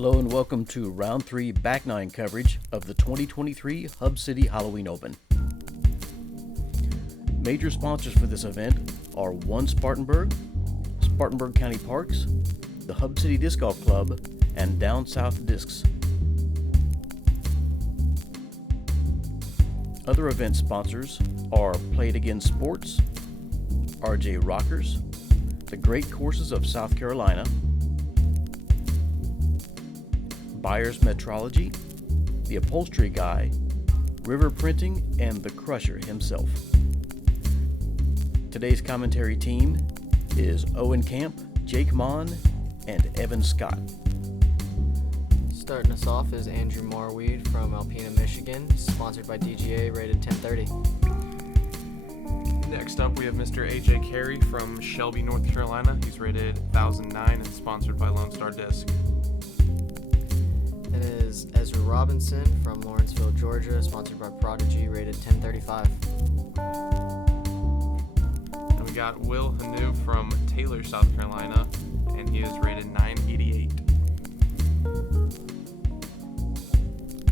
Hello and welcome to Round 3 Back 9 coverage of the 2023 Hub City Halloween Open. Major sponsors for this event are One Spartanburg, Spartanburg County Parks, the Hub City Disc Golf Club, and Down South Discs. Other event sponsors are Play It Again Sports, RJ Rockers, the Great Courses of South Carolina, Buyers Metrology, The Upholstery Guy, River Printing, and The Crusher himself. Today's commentary team is Owen Camp, Jake Monn, and Evan Scott. Starting us off is Andrew Marwede from Alpena, Michigan, sponsored by DGA, rated 1030. Next up, we have Mr. AJ Carey from Shelby, North Carolina. He's rated 1009 and sponsored by Lone Star Disc. It is Ezra Robinson from Lawrenceville, Georgia, sponsored by Prodigy, rated 1035. And we got Will Hannu from Taylor, South Carolina, and he is rated 988.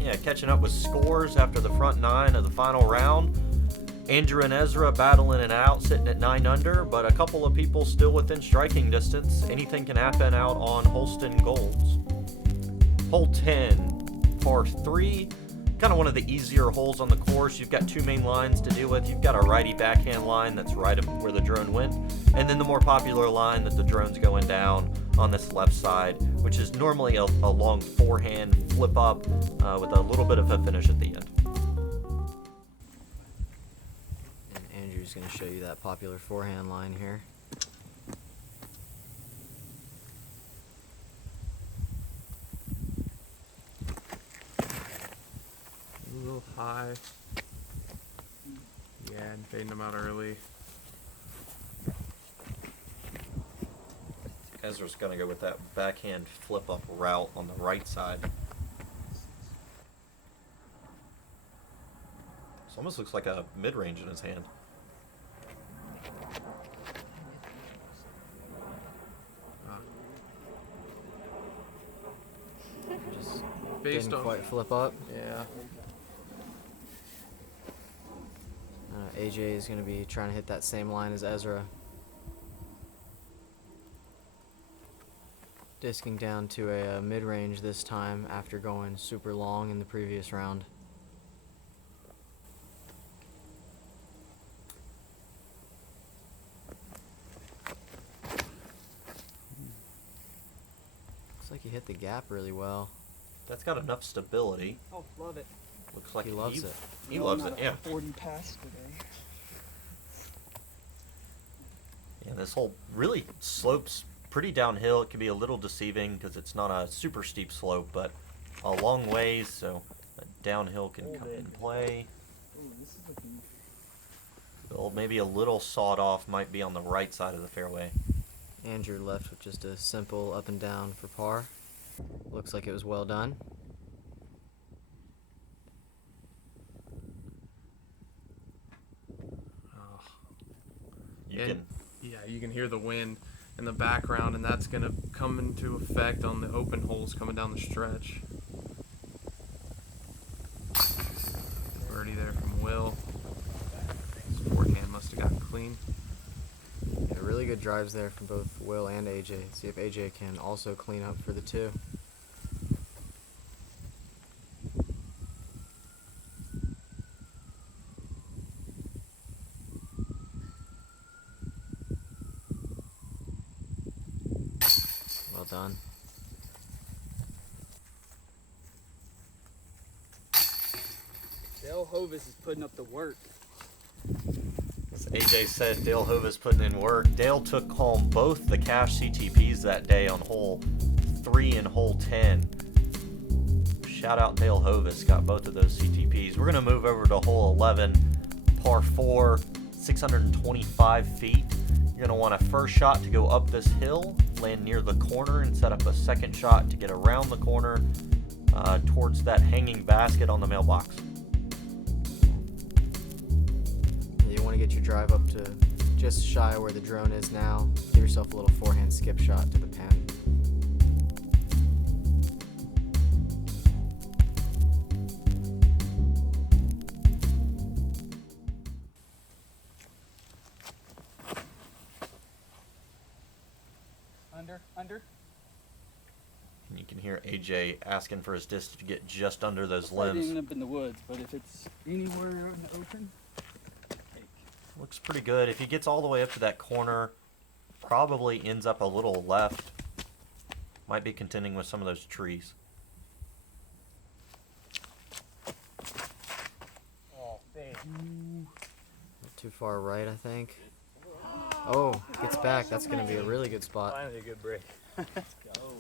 Yeah, catching up with scores after the front nine of the final round. Andrew and Ezra battling it out, sitting at 9 under, but a couple of people still within striking distance. Anything can happen out on Holston Golds. Hole 10, par 3, kind of one of the easier holes on the course. You've got two main lines to deal with. You've got a righty backhand line that's right where the drone went, and then the more popular line that the drone's going down on this left side, which is normally a long forehand flip up with a little bit of a finish at the end. And Andrew's going to show you that popular forehand line here. A little high. Yeah, and fading them out early. Ezra's going to go with that backhand flip up route on the right side. This almost looks like a mid-range in his hand. Just Based didn't on quite flip up. yeah. AJ is going to be trying to hit that same line as Ezra. Disking down to a mid-range this time after going super long in the previous round. Looks like he hit the gap really well. That's got enough stability. Oh, love it. Looks like He loves it. He No, loves not it, a yeah. 40 pass today. Yeah, this hole really slopes pretty downhill. It can be a little deceiving because it's not a super steep slope, but a long ways, so a downhill can come in play. Ooh, this is looking... Well, maybe a little sawed off might be on the right side of the fairway. Andrew left with just a simple up and down for par. Looks like it was well done. You can hear the wind in the background, and that's going to come into effect on the open holes coming down the stretch. Birdie there from Will. His forehand must have gotten clean. Yeah, really good drives there from both Will and AJ. See if AJ can also clean up for the two. Well done. Dale Hovis is putting up the work. As AJ said, Dale Hovis putting in work. Dale took home both the cash CTPs that day on hole 3 and hole 10. Shout out Dale Hovis, got both of those CTPs. We're going to move over to hole 11, par 4, 625 feet. You're going to want a first shot to go up this hill, land near the corner, and set up a second shot to get around the corner towards that hanging basket on the mailbox. You want to get your drive up to just shy of where the drone is now. Give yourself a little forehand skip shot to the pin. under? And you can hear AJ asking for his disc to get just under those Probably limbs. end up in the woods, but if it's anywhere in the open, take. Looks pretty good. If he gets all the way up to that corner, probably ends up a little left. Might be contending with some of those trees. Oh, babe. Not too far right, I think. Oh, gets back. That's going to be a really good spot. Finally a good break. Let's go.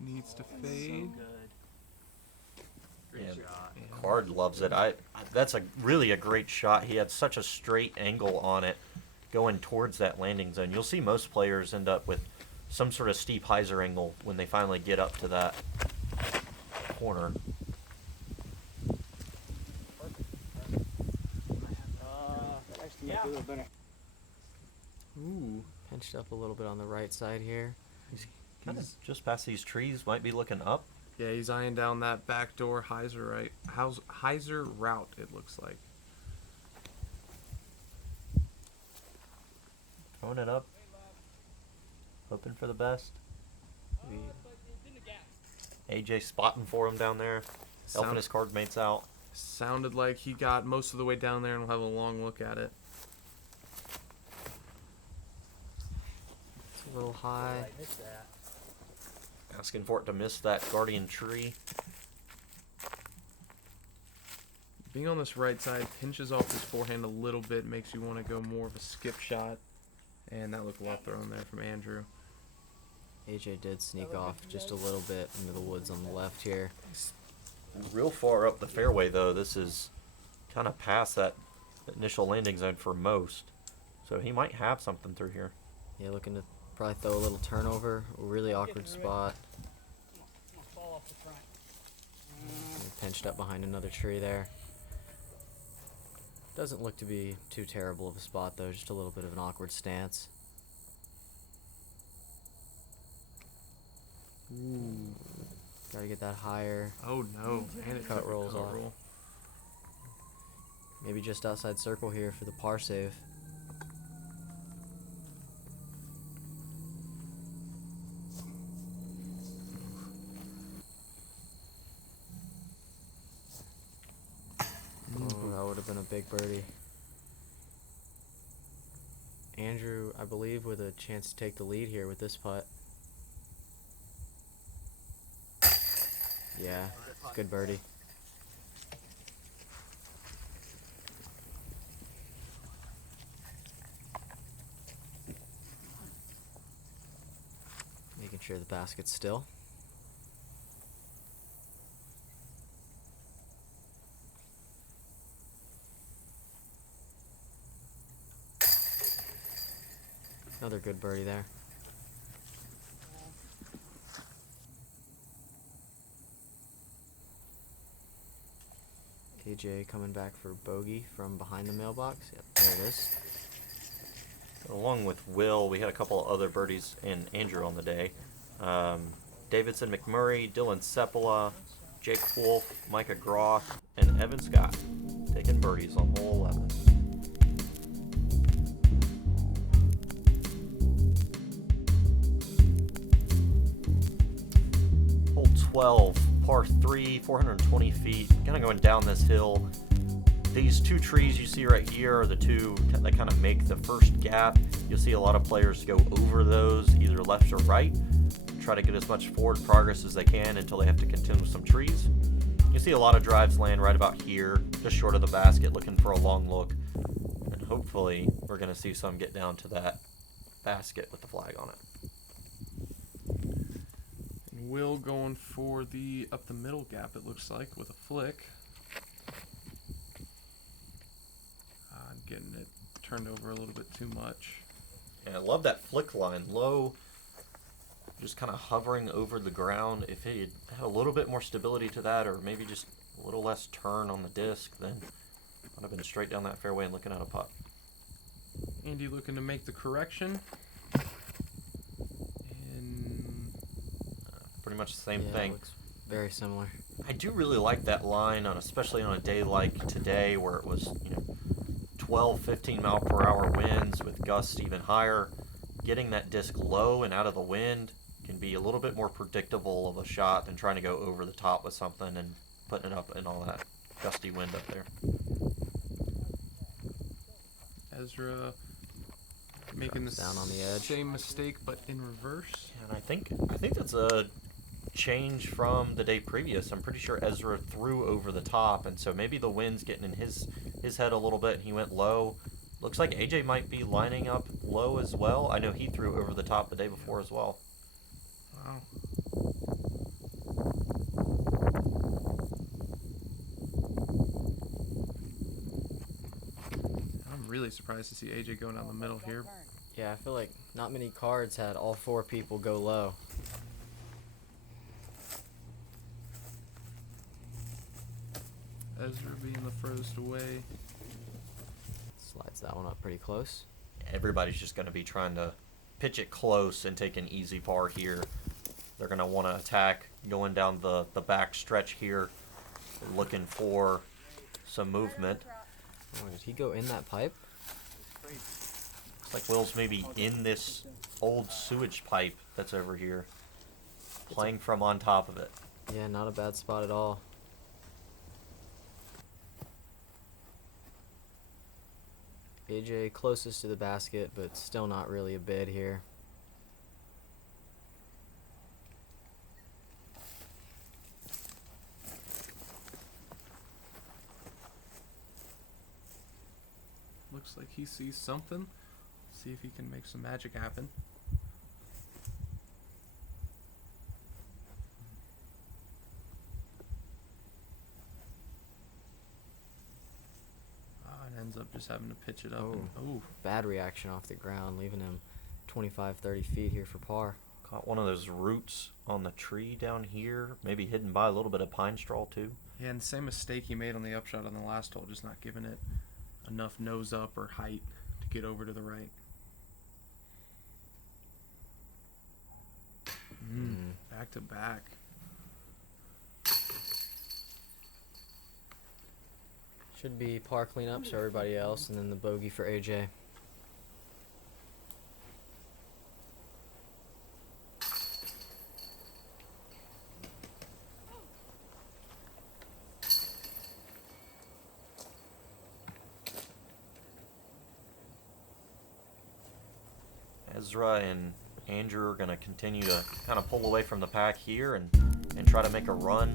Needs to fade. Yeah, Card loves it. That's really a great shot. He had such a straight angle on it going towards that landing zone. You'll see most players end up with some sort of steep hyzer angle when they finally get up to that corner. Actually, make it a little better. Ooh. Pinched up a little bit on the right side here. Kind of just past these trees, might be looking up. Yeah, he's eyeing down that back door hyzer right. Hyzer route, it looks like. Throwing it up. Hoping for the best. AJ spotting for him down there. Helping his card mates out. Sounded like he got most of the way down there and we'll have a long look at it. It's a little high. I missed that. Asking for it to miss that guardian tree. Being on this right side pinches off his forehand a little bit, makes you want to go more of a skip shot. And that looked well thrown there from Andrew. AJ did sneak off just a little bit into the woods on the left here. Real far up the fairway, though. This is kind of past that initial landing zone for most. So he might have something through here. Yeah, looking to probably throw a little turnover. A really awkward spot. I'm gonna fall off the front. And pinched up behind another tree there. Doesn't look to be too terrible of a spot though, just a little bit of an awkward stance. Ooh. Gotta get that higher. Oh no. And it Cut took a rolls cut off. roll. Maybe just outside circle here for the par save. Oh, that would have been a big birdie. Andrew, I believe, with a chance to take the lead here with this putt. Yeah, good birdie. Making sure the basket's still. Another good birdie there. AJ coming back for bogey from behind the mailbox. Yep, there it is. Along with Will, we had a couple of other birdies and Andrew on the day. Davidson McMurray, Dylan Sepola, Jake Wolf, Micah Groff, and Evan Scott taking birdies on hole 11. Hole 12, par 3, 420 feet. Kind of going down this hill. These two trees you see right here are the two that kind of make the first gap. You'll see a lot of players go over those, either left or right. Try to get as much forward progress as they can until they have to contend with some trees. You see a lot of drives land right about here, just short of the basket, looking for a long look. And hopefully we're going to see some get down to that basket with the flag on it. And Will going for the up the middle gap, it looks like, with a flick. Getting it turned over a little bit too much. And I love that flick line, low, just kind of hovering over the ground. If he had had a little bit more stability to that, or maybe just a little less turn on the disc, then I'd have been straight down that fairway and looking at a putt. Andy looking to make the correction. And pretty much the same Yeah, thing. looks very similar. I do really like that line, especially on a day like today where it was, 12, 15 mile per hour winds with gusts even higher. Getting that disc low and out of the wind can be a little bit more predictable of a shot than trying to go over the top with something and putting it up in all that gusty wind up there. Ezra making the Down on the edge. same mistake, but in reverse. And I think that's a change from the day previous. I'm pretty sure Ezra threw over the top, and so maybe the wind's getting in his head a little bit, and he went low. Looks like AJ might be lining up low as well. I know he threw over the top the day before as well. Wow. I'm really surprised to see AJ going down the middle here. Yeah, I feel like not many cards had all 4 people go low. Ezra being the furthest away. Slides that one up pretty close. Everybody's just going to be trying to pitch it close and take an easy par here. They're going to want to attack going down the back stretch here, looking for some movement. Oh, did he go in that pipe? Looks like Will's maybe in this old sewage pipe that's over here, playing from on top of it. Yeah, not a bad spot at all. AJ closest to the basket, but still not really a bid here. Looks like he sees something. See if he can make some magic happen. And ends up just having to pitch it up. Oh. Bad reaction off the ground, leaving him 25, 30 feet here for par. Caught one of those roots on the tree down here, maybe hidden by a little bit of pine straw too. Yeah, and same mistake he made on the upshot on the last hole, just not giving it enough nose up or height to get over to the right. Back to back. Should be par cleanups for everybody else, and then the bogey for AJ. Ezra and Andrew are going to continue to kind of pull away from the pack here and try to make a run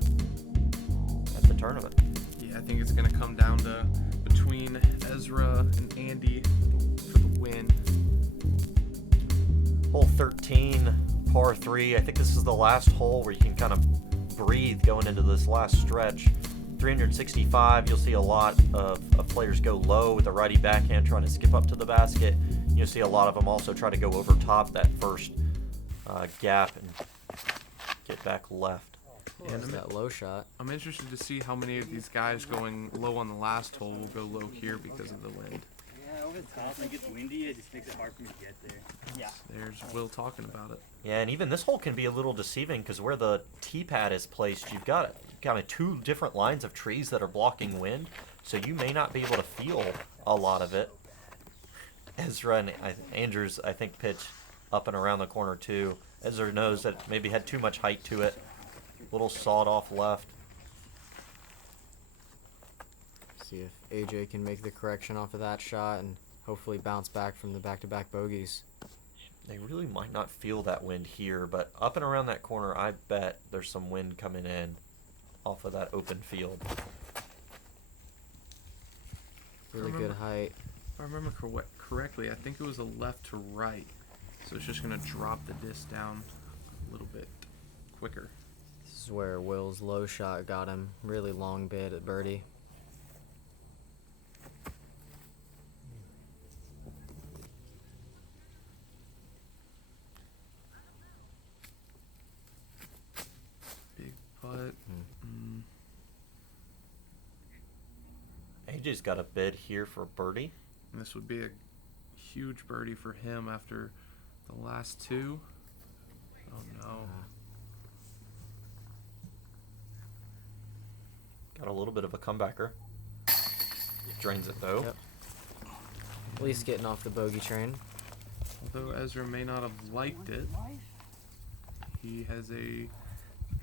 at the tournament. Yeah, I think it's going to come down to between Ezra and Andy for the win. Hole 13, par 3. I think this is the last hole where you can kind of breathe going into this last stretch. 365, you'll see a lot of players go low with the righty backhand trying to skip up to the basket. You'll see a lot of them also try to go over top that first gap and get back left. Yeah, that low shot. I'm interested to see how many of these guys going low on the last hole will go low here because of the wind. Yeah, over the top, when it gets windy, it just makes it hard for me to get there. Yeah. There's Will talking about it. Yeah, and even this hole can be a little deceiving because where the tee pad is placed, you've got kind of 2 different lines of trees that are blocking wind, so you may not be able to feel a lot of it. Ezra and Andrews, I think, pitch up and around the corner too. Ezra knows that maybe had too much height to it. Little sawed off left. See if AJ can make the correction off of that shot and hopefully bounce back from the back-to-back bogeys. They really might not feel that wind here, but up and around that corner, I bet there's some wind coming in off of that open field. Really good height. If I remember correctly, I think it was a left to right. So it's just going to drop the disc down a little bit quicker. This is where Will's low shot got him really long bid at birdie. Big putt. AJ's got a bid here for birdie. And this would be a huge birdie for him after the last 2. Oh no. a little bit of a comebacker. Drains it though. Yep. At least getting off the bogey train. Although Ezra may not have liked it, he has a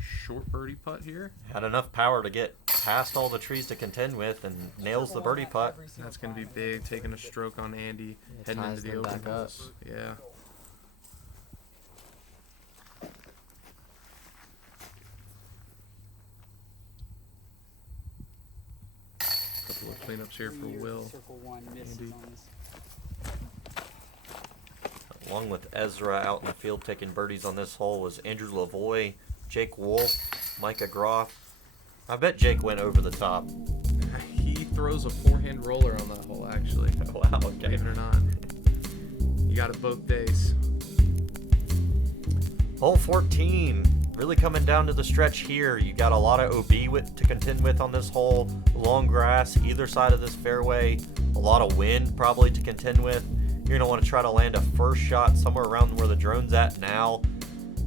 short birdie putt here. Had enough power to get past all the trees to contend with and nails the birdie putt. That's going to be big, taking a stroke on Andy, It heading ties into the them open back up. holes. Yeah. Couple of cleanups here for Will. Circle one misses Andy. on this. Along with Ezra out in the field taking birdies on this hole was Andrew Lavoie, Jake Wolf, Micah Groff. I bet Jake went over the top. He throws a forehand roller on that hole, actually. Wow, okay. Believe it or not. You got it both days. Hole 14, really coming down to the stretch here. You got a lot of OB to contend with on this hole. Long grass either side of this fairway. A lot of wind probably to contend with. You're going to want to try to land a first shot somewhere around where the drone's at now.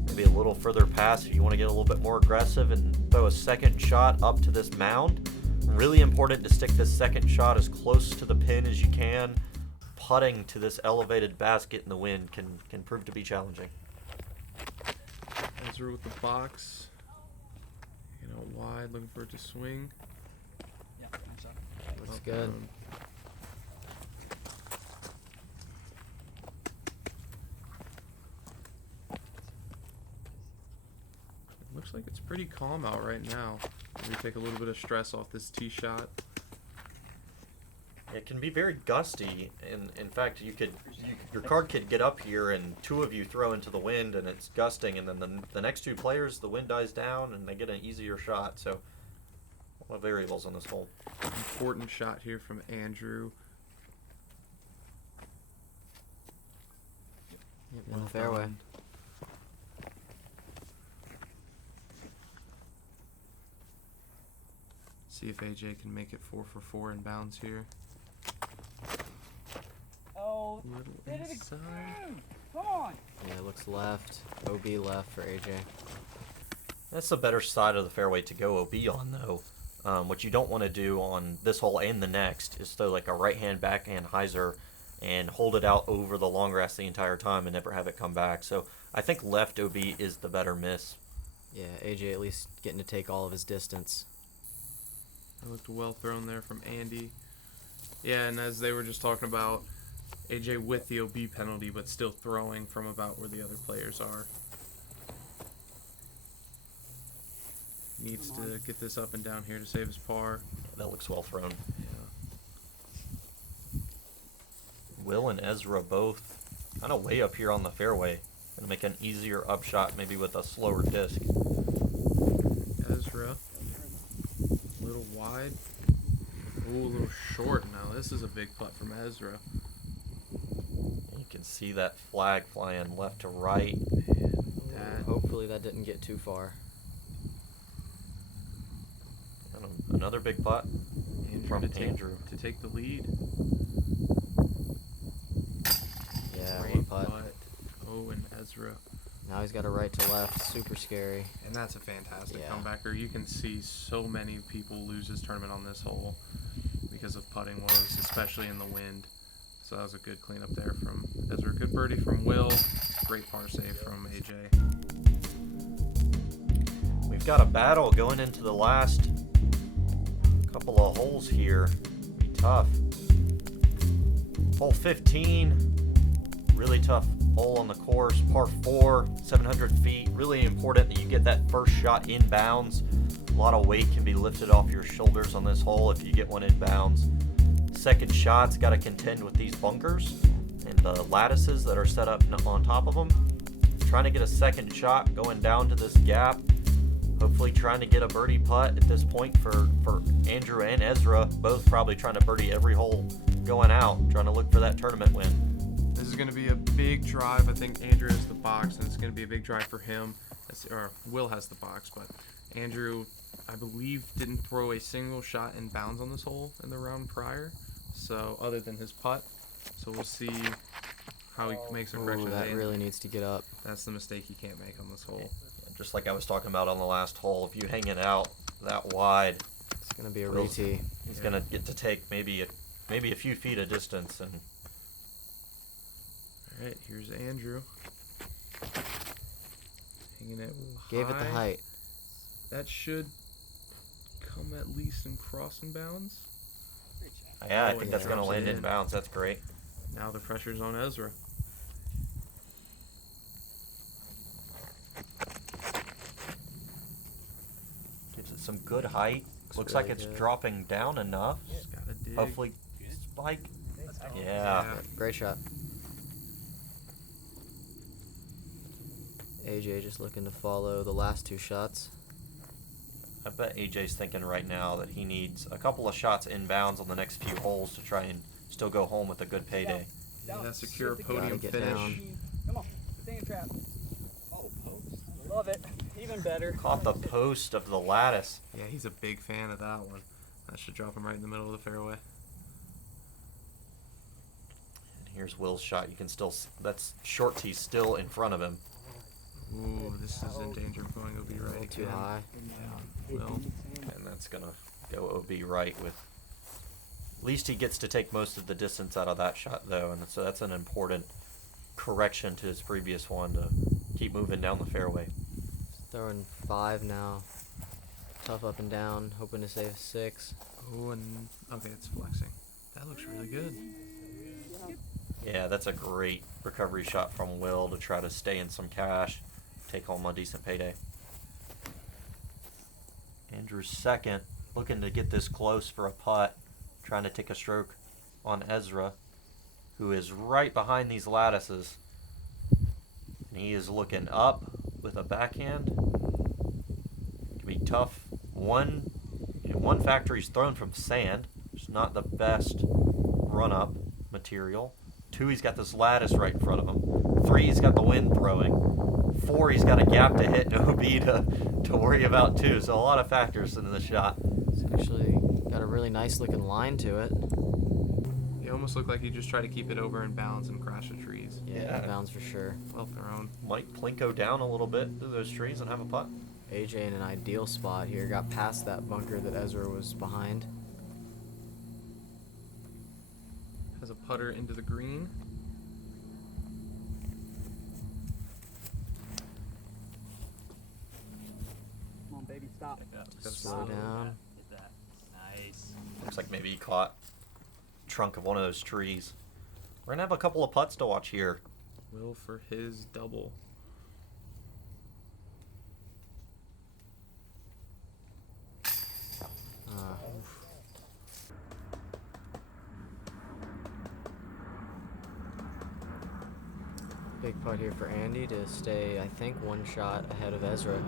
Maybe a little further past if you want to get a little bit more aggressive and throw a second shot up to this mound. Really important to stick this second shot as close to the pin as you can. Putting to this elevated basket in the wind can prove to be challenging. Ezra with the box. Wide, looking for it to swing. Yeah, nice shot. Looks Up good. and looks like it's pretty calm out right now. Maybe take a little bit of stress off this tee shot. It can be very gusty, and in fact, your card could get up here, and two of you throw into the wind, and it's gusting, and then the next two players, the wind dies down, and they get an easier shot. So, a lot of variables on this hole. Important shot here from Andrew. In the fairway. done. See if AJ can make it 4 for 4 in bounds here. Oh, Little did it inside. again. Come on. Yeah, it looks left. OB left for AJ. That's the better side of the fairway to go OB on, though. What you don't want to do on this hole and the next is throw like a right-hand backhand hyzer and hold it out over the long grass the entire time and never have it come back. So I think left OB is the better miss. Yeah, AJ at least getting to take all of his distance. That looked well thrown there from Andy. Yeah, and as they were just talking about, AJ with the OB penalty, but still throwing from about where the other players are. Needs to get this up and down here to save his par. That looks well thrown. Yeah. Will and Ezra both kind of way up here on the fairway. Gonna make an easier upshot, maybe with a slower disc. Ezra. A little wide. Ooh, a little short now. This is a big putt from Ezra. You can see that flag flying left to right. That, Hopefully that didn't get too far. And another big putt from Andrew. to take the lead. Yeah, Great one putt. Owen, Ezra. Now he's got a right to left. Super scary. And that's a fantastic Yeah. comebacker. You can see so many people lose this tournament on this hole because of putting woes, especially in the wind. So that was a good cleanup there from Ezra. Good birdie from Will. Great par save from AJ. We've got a battle going into the last couple of holes here. Be tough. Hole 15, really tough hole on the course. Par 4, 700 feet. Really important that you get that first shot inbounds. A lot of weight can be lifted off your shoulders on this hole if you get one inbounds. Second shot's got to contend with these bunkers and the lattices that are set up on top of them. Trying to get a second shot going down to this gap. Hopefully trying to get a birdie putt at this point for Andrew and Ezra. Both probably trying to birdie every hole going out. Trying to look for that tournament win. This is going to be a big drive. I think Andrew has the box, and it's going to be a big drive for him. Or Will has the box, but Andrew, I believe, didn't throw a single shot in bounds on this hole in the round prior. So, other than his putt. So we'll see how he makes a correction Ooh, that today. really needs to get up. That's the mistake he can't make on this hole. Just like I was talking about on the last hole, if you hang it out that wide, It's Gonna be a Will's- re-tee. He's gonna get to take maybe a few feet of distance, and All right, here's Andrew. Hanging it Gave it the high. height. That should come at least in crossing bounds. yeah, I Oh, think it that's gonna drops land it in bounds. That's great. Now the pressure's on Ezra. Gives it some good height. Looks really like it's good. dropping down enough. Just gotta dig. Hopefully, spike. Yeah. Yeah. Great shot. AJ just looking to follow the last two shots. I bet AJ's thinking right now that he needs a couple of shots inbounds on the next few holes to try and still go home with a good payday. Yeah, secure a Gotta podium get finish. down. Come on, stay in trap. Oh, post. Love it. Even better. Caught the post of the lattice. Yeah, he's a big fan of that one. That should drop him right in the middle of the fairway. And here's Will's shot. You can still, that's short tee still in front of him. Ooh, this is in danger of going OB A right little too again. high. Will. And that's gonna go OB right with. At least he gets to take most of the distance out of that shot though, and so that's an important correction to his previous one to keep moving down the fairway. Throwing 5 now. Tough up and down, hoping to save 6. Oh, and okay, it's flexing. That looks really good. Yeah, that's a great recovery shot from Will to try to stay in some cash, take home a decent payday. Andrew's second, looking to get this close for a putt, trying to take a stroke on Ezra, who is right behind these lattices. And he is looking up with a backhand. Can be tough. One factor, he's thrown from sand, which is not the best run-up material. 2, he's got this lattice right in front of him. 3, he's got the wind throwing. 4, he's got a gap to hit and OB to worry about too. So a lot of factors in the shot. It's actually got a really nice looking line to it. It almost looked like he just tried to keep it over in bounds and crash the trees. Yeah, bounds for sure. Well thrown. Might plinko down a little bit through those trees and have a putt. AJ in an ideal spot here. Got past that bunker that Ezra was behind. Has a putter into the green. Come on, baby, stop. Gotta Slow slow down. Nice. Looks like maybe he caught trunk of one of those trees. We're gonna have a couple of putts to watch here. Will for his double. Big putt here for Andy to stay, I think, 1 shot ahead of Ezra.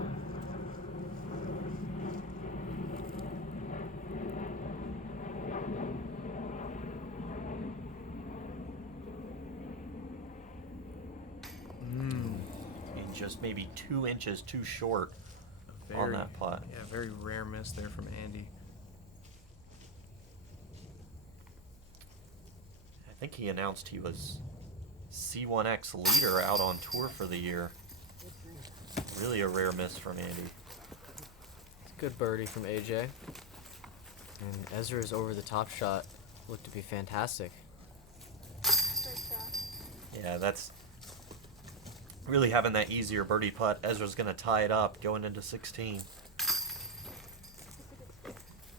And just maybe 2 inches too short A on that putt. Yeah, very rare miss there from Andy. I think he announced he was C1X leader out on tour for the year. Really a rare miss from Andy. Good birdie from AJ. And Ezra's over the top shot looked to be fantastic. Yeah, that's really having that easier birdie putt. Ezra's gonna tie it up going into 16.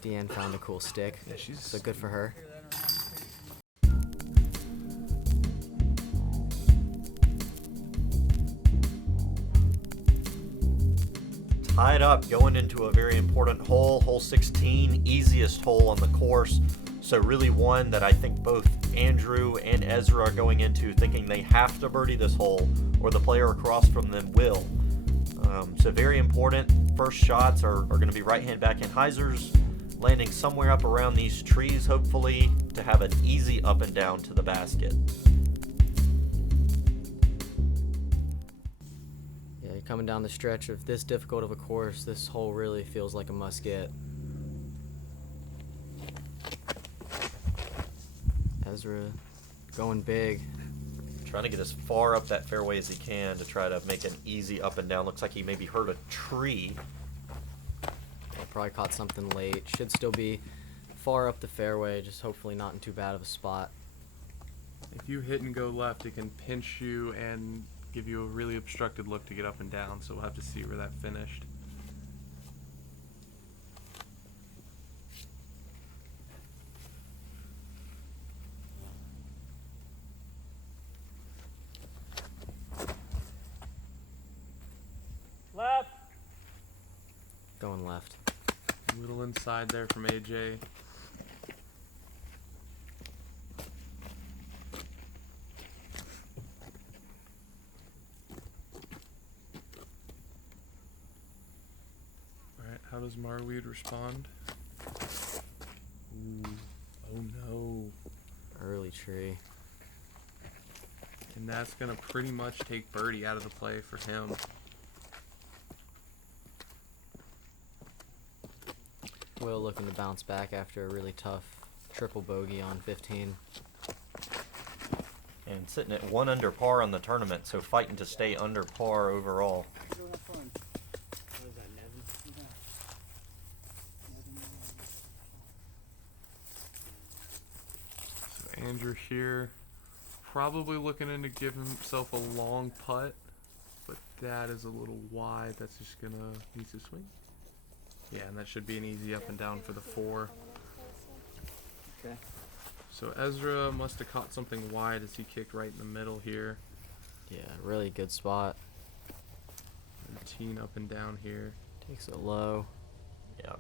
Deanne found a cool stick, Yeah, she's so good for her. Tied up going into a very important hole, hole 16, easiest hole on the course. So really one that I think both Andrew and Ezra are going into thinking they have to birdie this hole or the player across from them will. So very important. First shots are going to be right-hand backhand hyzers, landing somewhere up around these trees, hopefully, to have an easy up and down to the basket. Yeah, you're coming down the stretch of this difficult of a course. This hole really feels like a must-get. Ezra going big. Trying to get as far up that fairway as he can to try to make an easy up and down. Looks like he maybe hurt a tree. I'll Probably caught something late. Should still be far up the fairway, just hopefully not in too bad of a spot. If you hit and go left, it can pinch you and give you a really obstructed look to get up and down, so we'll have to see where that finished. Left. Going left. A little inside there from AJ. Alright, how does Marwede respond? Ooh, oh no. Early tree. And that's going to pretty much take birdie out of the play for him. Will looking to bounce back after a really tough triple bogey on 15. And sitting at 1 under par on the tournament, so fighting to stay under par overall. Go have fun. What is that, Nevin? So Andrew here, probably looking in to give himself a long putt, but that is a little wide. That's just gonna need to swing. Yeah, and that should be an easy up and down for the 4. Okay. So Ezra must have caught something wide as he kicked right in the middle here. Yeah, really good spot. And teeing up and down here. Takes it low. Yeah.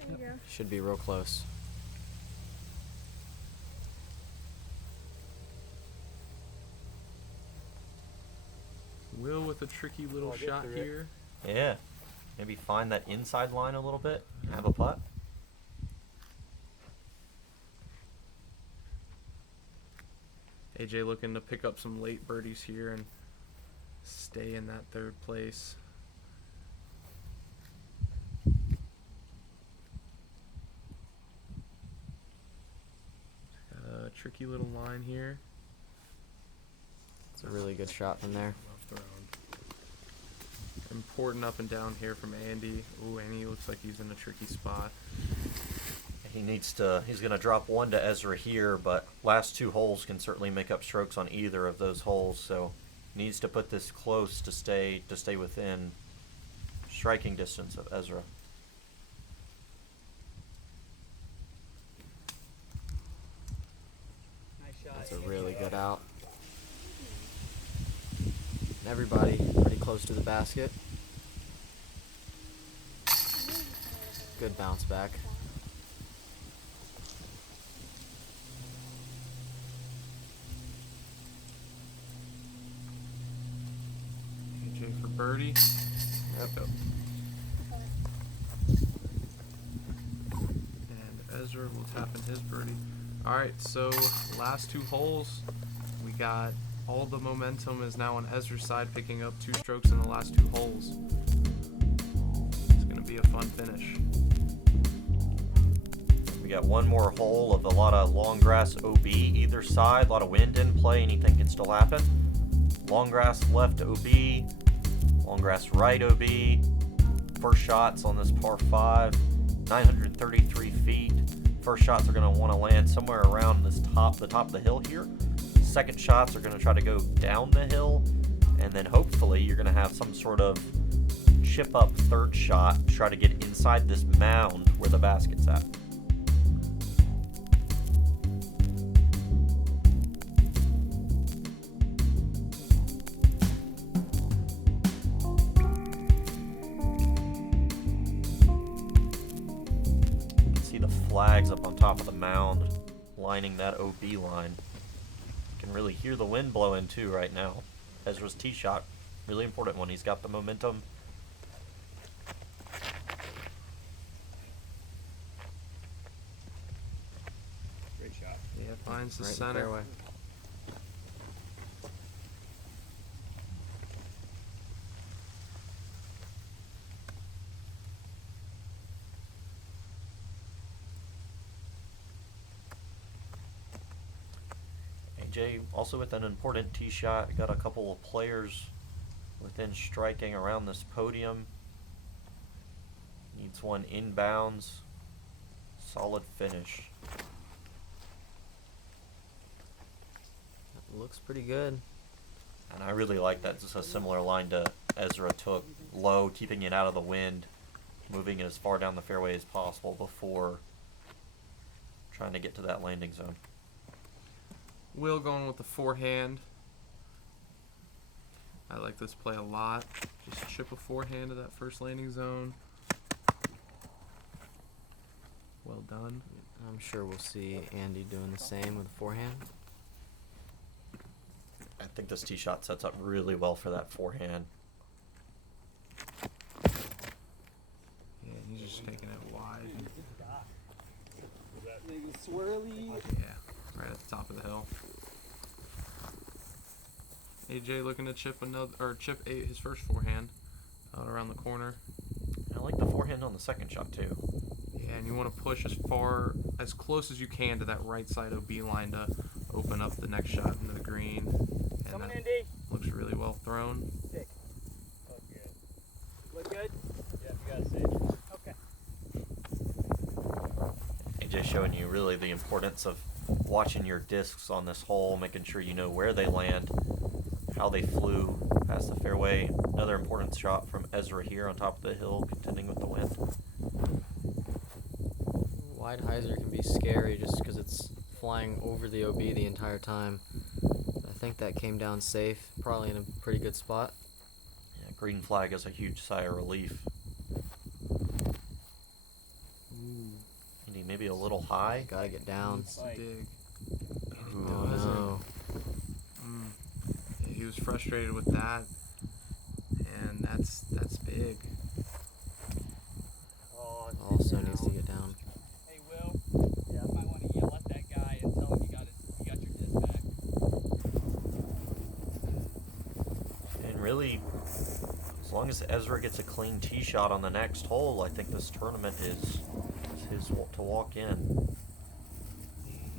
There you go. Should be real close. Will with a tricky little I'll get shot through it. here. Yeah. Maybe find that inside line a little bit. Have a putt. AJ looking to pick up some late birdies here and stay in that 3rd place. Got a tricky little line here. It's a really good shot from there. Important up and down here from Andy. Ooh, Andy looks like he's in a tricky spot. He's gonna drop 1 to Ezra here, but last 2 holes can certainly make up strokes on either of those holes, so needs to put this close to stay within striking distance of Ezra. Nice shot. That's a really good out. Everybody pretty close to the basket. Good bounce back. AJ for birdie. Yep. And Ezra will tap in his birdie. Alright, so last 2 holes. We got all the momentum is now on Ezra's side, picking up 2 strokes in the last 2 holes. It's going to be a fun finish. We got 1 more hole of a lot of long grass OB either side, a lot of wind in play, anything can still happen. Long grass left OB, long grass right OB. First shots on this par 5, 933 feet. First shots are going to want to land somewhere around the top of the hill here. Second shots are going to try to go down the hill, and then hopefully you're going to have some sort of chip up 3rd shot to try to get inside this mound where the basket's at. You can see the flags up on top of the mound lining that OB line. Can really hear the wind blowing too right now. Ezra's tee shot, really important one. He's got the momentum. Great shot. Yeah, finds the Right in center. fairway. AJ also with an important tee shot. Got a couple of players within striking around this podium. Needs It's one inbounds. Solid finish. That looks pretty good. And I really like that. It's a similar line to Ezra took. Low, keeping it out of the wind, moving it as far down the fairway as possible before trying to get to that landing zone. Will going with the forehand. I like this play a lot. Just chip a forehand to that first landing zone. Well done. I'm sure we'll see Andy doing the same with the forehand. I think this tee shot sets up really well for that forehand. Yeah, he's just taking it wide. Swirly. Yeah, right at the top of the hill. AJ looking to chip his first forehand out around the corner. I like the forehand on the second shot too. Yeah, and you want to push as close as you can to that right side OB line to open up the next shot into the green. And Coming that in, D. looks really well thrown. Sick. Look good. Look good? Yeah, you gotta save. Okay. AJ showing you really the importance of watching your discs on this hole, making sure you know where they land, how they flew past the fairway. Another important shot from Ezra here on top of the hill, contending with the wind. Wide hyzer can be scary just because it's flying over the OB the entire time. I think that came down safe, probably in a pretty good spot. Yeah, green flag is a huge sigh of relief. Ooh, Andy, maybe a little high. Gotta get down. needs to dig. Oh does it. no. Yeah, he was frustrated with that, and that's big. Oh, Also needs to get down. Hey, Will. Yeah, I might want to yell at that guy and tell him you got your disc back. And really, as long as Ezra gets a clean tee shot on the next hole, I think this tournament is his to walk in.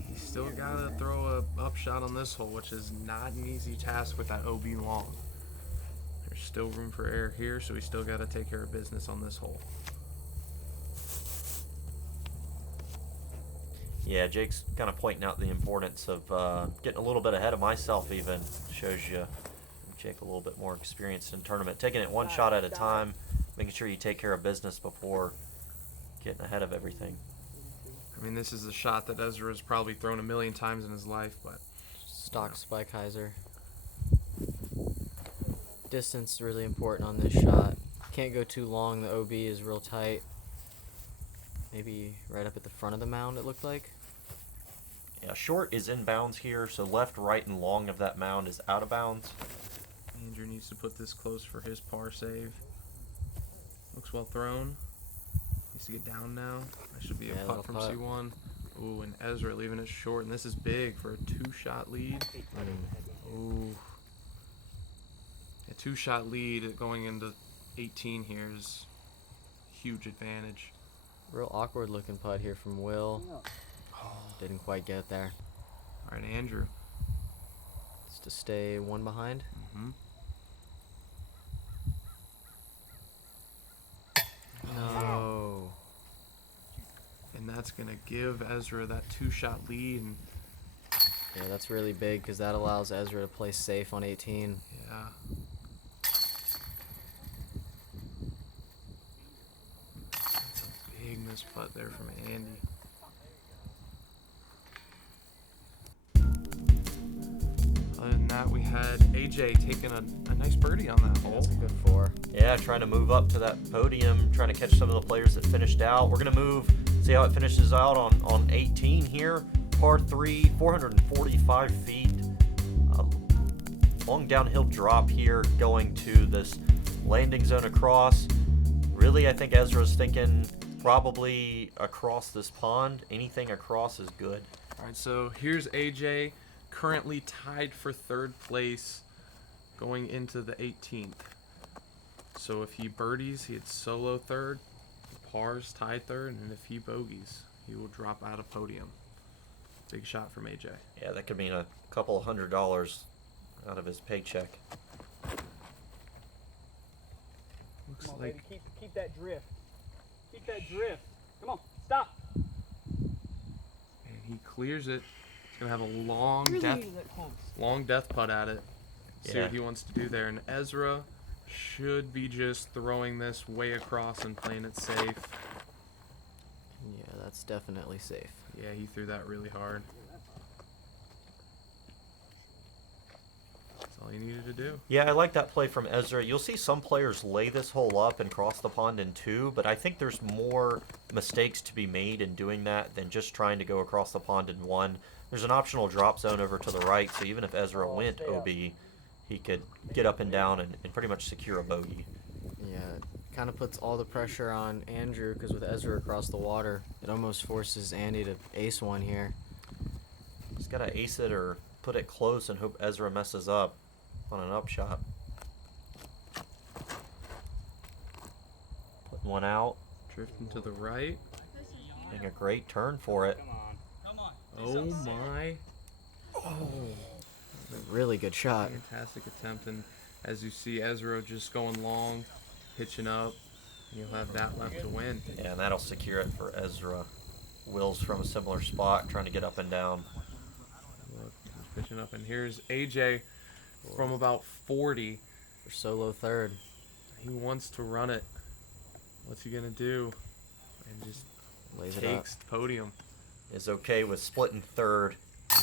He's still got to throw a up shot on this hole, which is not an easy task with that OB long. There's still room for error here, so he's still got to take care of business on this hole. Yeah, Jake's kind of pointing out the importance of getting a little bit ahead of myself even. Shows you Jake a little bit more experienced in tournament. Taking it one shot at a time, making sure you take care of business before getting ahead of everything. I mean, this is a shot that Ezra has probably thrown a million times in his life, but Stock spike hyzer. Distance is really important on this shot. Can't go too long, the OB is real tight. Maybe right up at the front of the mound, it looked like. Yeah, short is in bounds here, so left, right, and long of that mound is out of bounds. Andrew needs to put this close for his par save. Looks well thrown. Needs to get down now. That should be a Yeah, putt little from putt. C1. Ooh, and Ezra leaving it short, and this is big for a two-shot lead. Ooh. A two-shot lead going into 18 here is huge advantage. Real awkward looking putt here from Will. Didn't quite get there. All right, Andrew. Just to stay one behind. Mm-hmm. No. And that's going to give Ezra that two-shot lead. And Yeah, that's really big because that allows Ezra to play safe on 18. yeah. That's a big miss putt there from Andy. Other than that, we had AJ taking a nice birdie on that hole. That's a good 4. Yeah, trying to move up to that podium, trying to catch some of the players that finished out. We're going to move, see how it finishes out on 18 here. Par 3, 445 feet. Long downhill drop here going to this landing zone across. Really, I think Ezra's thinking probably across this pond. Anything across is good. All right, so here's AJ, currently tied for third place going into the 18th. So if he birdies, he'd solo third, pars tie third, and if he bogeys, he will drop out of podium. Big shot from AJ. Yeah, that could mean a couple $100 out of his paycheck. Looks Come on, like baby. Keep that drift. Keep that drift. Come on, stop. And he clears it. He's gonna have a long Really death putt at it. See Yeah. what he wants to do there. And Ezra should be just throwing this way across and playing it safe. Yeah, that's definitely safe. Yeah, he threw that really hard. That's all he needed to do. Yeah, I like that play from Ezra. You'll see some players lay this hole up and cross the pond in 2, but I think there's more mistakes to be made in doing that than just trying to go across the pond in 1. There's an optional drop zone over to the right, so even if Ezra went OB, he could get up and down and pretty much secure a bogey. Yeah, it kind of puts all the pressure on Andrew because with Ezra across the water, it almost forces Andy to ace one here. He's got to ace it or put it close and hope Ezra messes up on an upshot. Putting one out. Drifting to the right. Making a great turn for it. Oh my. Oh. Really good shot. Fantastic attempt. And as you see, Ezra just going long, pitching up. And you'll have that left to win. Yeah, and that'll secure it for Ezra. Will's from a similar spot, trying to get up and down. Look, he's pitching up. And here's AJ from about 40. For solo third. He wants to run it. What's he going to do? And just Lays it up. takes the podium. Is okay with splitting third.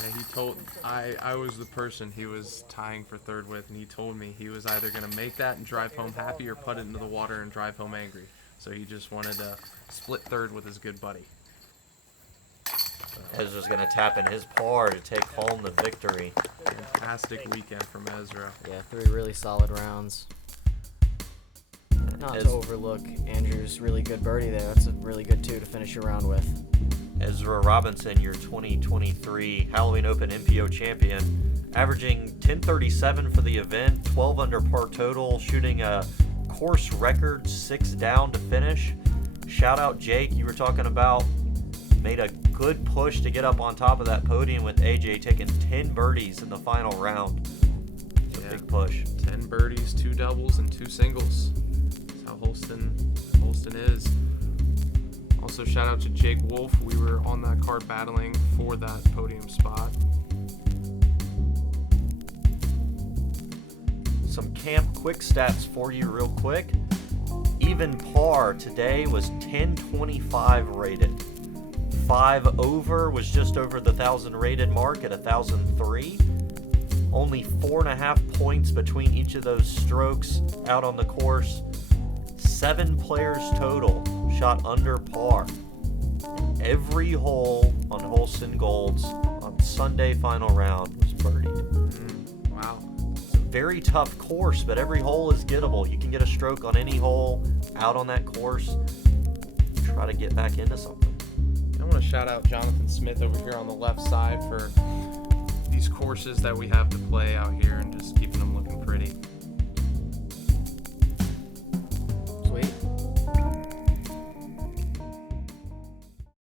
And he told I was the person he was tying for third with, and he told me he was either gonna make that and drive home happy or put it into the water and drive home angry. So he just wanted to split third with his good buddy. Ezra's going to tap in his par to take home the victory. Fantastic weekend from Ezra. Yeah, 3 really solid rounds. Not to overlook Andrew's really good birdie there. That's a really good 2 to finish your round with. Ezra Robinson, your 2023 Halloween Open MPO champion, averaging 1037 for the event, 12 under par total, shooting a course record 6 down to finish. Shout out Jake, you were talking about, made a good push to get up on top of that podium with AJ taking 10 birdies in the final round. It's a big push. 10 birdies, 2 doubles, and 2 singles. That's how Holston is. Also, shout out to Jake Wolf. We were on that card battling for that podium spot. Some camp quick stats for you real quick. Even par today was 1025 rated. 5 over was just over the 1,000 rated mark at 1,003. Only 4.5 points between each of those strokes out on the course. 7 players total shot under par. Every hole on Holston Golds on Sunday final round was birdied. Wow. It's a very tough course, but every hole is gettable. You can get a stroke on any hole out on that course. Try to get back into something. I want to shout out Jonathan Smith over here on the left side for these courses that we have to play out here and just keeping them